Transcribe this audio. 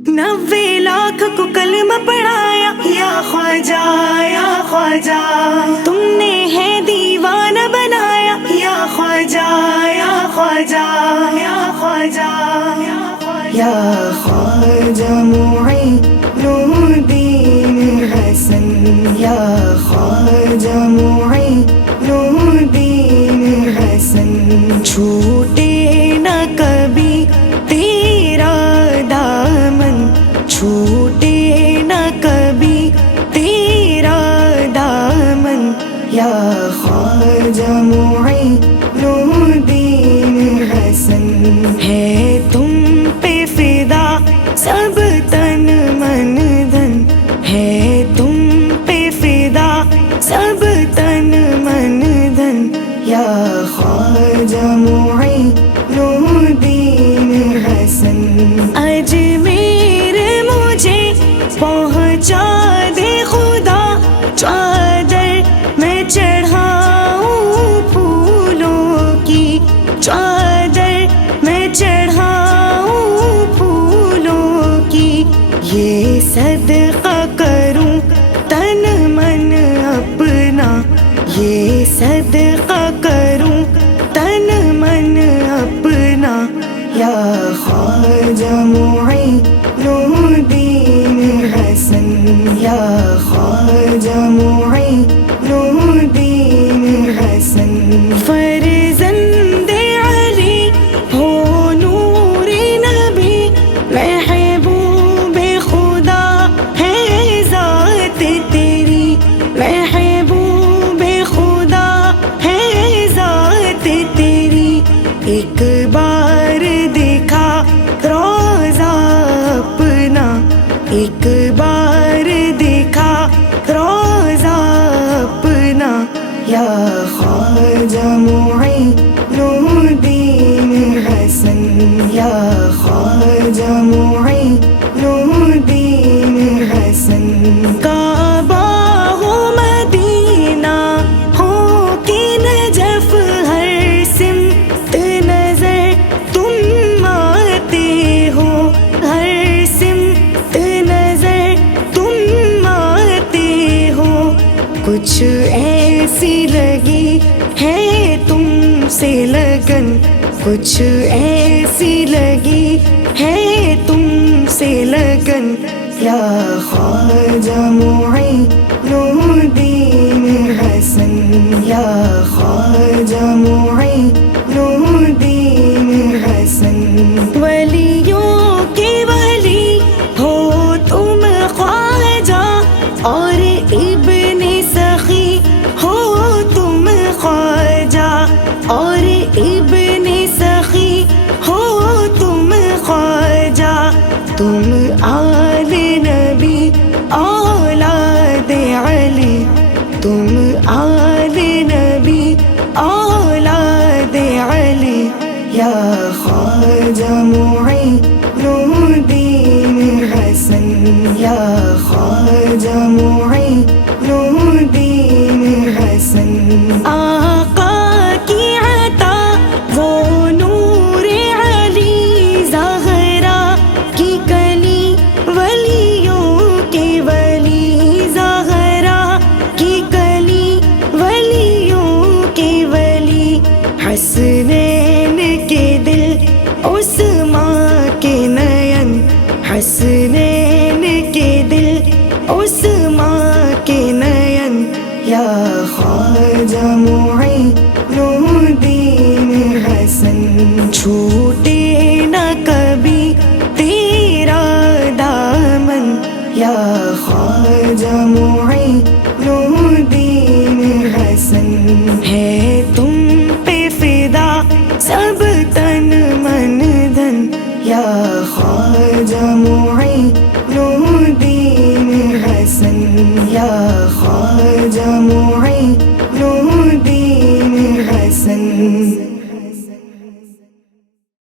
90 लाख को कलमा पढ़ाया या ख्वाजा या ख्वाजा, तुमने है दीवाना बनाया या ख्वाजा या ख्वाजा या ख्वाजा या ख्वाजा मुईनुद्दीन हसन या ख्वाजा मुईनुद्दीन हसन। छूटे न कभी तेरा दामन, छूटे न कभी तेरा दामन या ख्वाजा मुईनुद्दीन हसन। है तुम पे फिदा सब तन मन धन, है तुम पे फिदा सब तन मन धन या ख्वाजा मुईनुद्दीन हसन। अजमेर मुझे पहुँचा दे खुदा, चादर मैं चढ़ाऊं फूलों की, चादर मैं चढ़ाऊं फूलों की। ये सदका करूं तन मन अपना, ये सदका करूं तन मन अपना या ख्वाजा मुईनुद्दीन हसन या ख्वाजा मुईनुद्दीन हसन। फर्जंदे अली हो नूरे नबी, महबूबे खुदा है ज़ात तेरी, महबूबे खुदा है ज़ात तेरी। एक बार देखा रोज़ा अपना, एक बार देखा रोज़ा अपना या ख्वाजा मुईनुद्दीन हसन या ख्वाजा मुईनुद्दीन हसन। काबा हो मदीना हो कि नजफ, हर सिमत नजर तुम आते हो, हर सिमत नजर तुम आते हो। कुछ ऐसी लगी है तुमसे लगन, कुछ ऐसी लगी है तुमसे लगन या ख्वाजा मुईनुद्दीन हसन या ख्वाजा मुईनुद्दीन हसन। वलियों के वली हो तुम ख्वाजा और इब्ने सखी हो तुम ख्वाजा, और इब्ने सखी हो तुम ख्वाजा। तुम आले नबी औलाद अली, तुम आले नबी औलाद अली या ख्वाजा मुईनुद्दीन हसन या ख्वाजा मुईनुद्दीन हसन। आका की अता वो नूरे अली, ज़हरा की कली वलियों के वली, ज़हरा की कली वलियों के वली। हसनैन के दिल उस्मां के नयन, हसनैन के दिल उस्मां के नयन या ख्वाजा